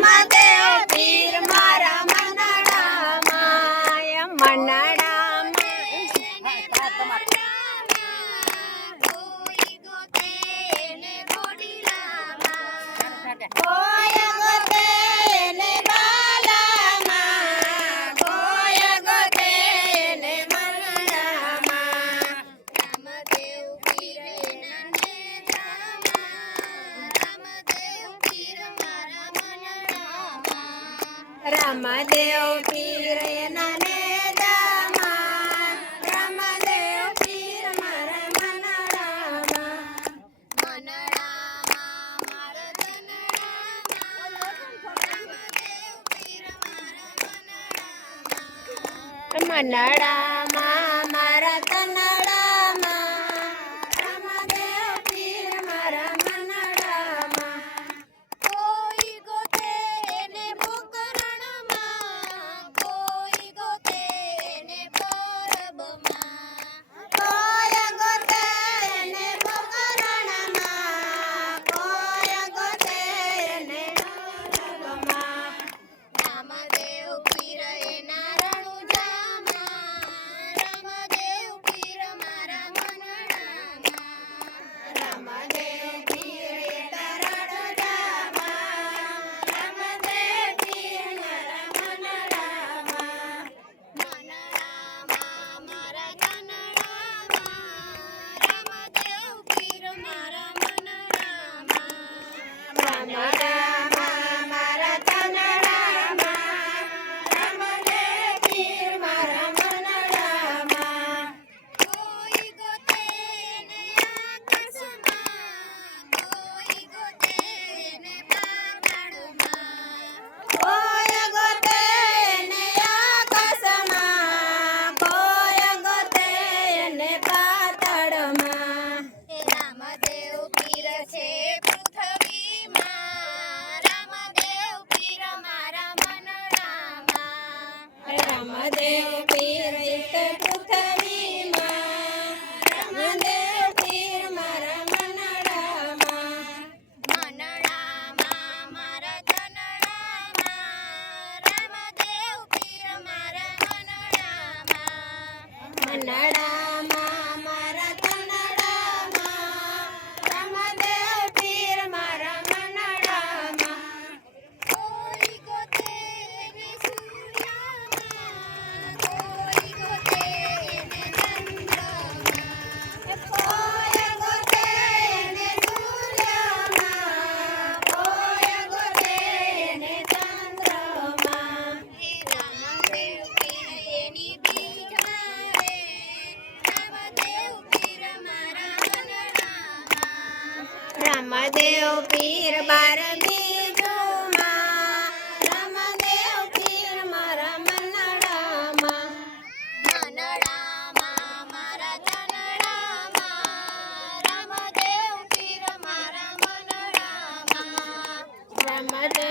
રામદેવ પીર મારા મનડામાં મનડામાં કોઈ ગોતે ને બાલામાં કોઈ ગોતે ને મનડામાં રામદેવ પીર નને રામદેવ પીર મારા મનડામાં રામદેવ પીર નને રામદેવ પીર મારા મનડામાં મનડામાં મારા તનડામાં રામદેવ પીર મારા મનડામાં કોઈ ગોતે ને પોકરણમાં કોઈ ગોતે ને પરબમાં કોઈ ગોતે ને પોકરણમાં કોઈ ગોતે ને પરબમાં રામદેવ પીર એના રામદેવ પીર એક પૃથ્વીમાં રામદેવ પીર મારા મનડામાં મનડામાં મારા તનડામાં રામદેવ પીર મારા મનડામાં મનડામાં મારા તનડામાં રામદેવ પીર મારા મનડામાં કોઈ ગોતે ને રામદેવ પીર બાર બીજુમાં રામદેવ પીર મારા મનડામાં મનડામાં મારા તનડામાં રામદેવ પીર મારા મનડામાં રામદેવ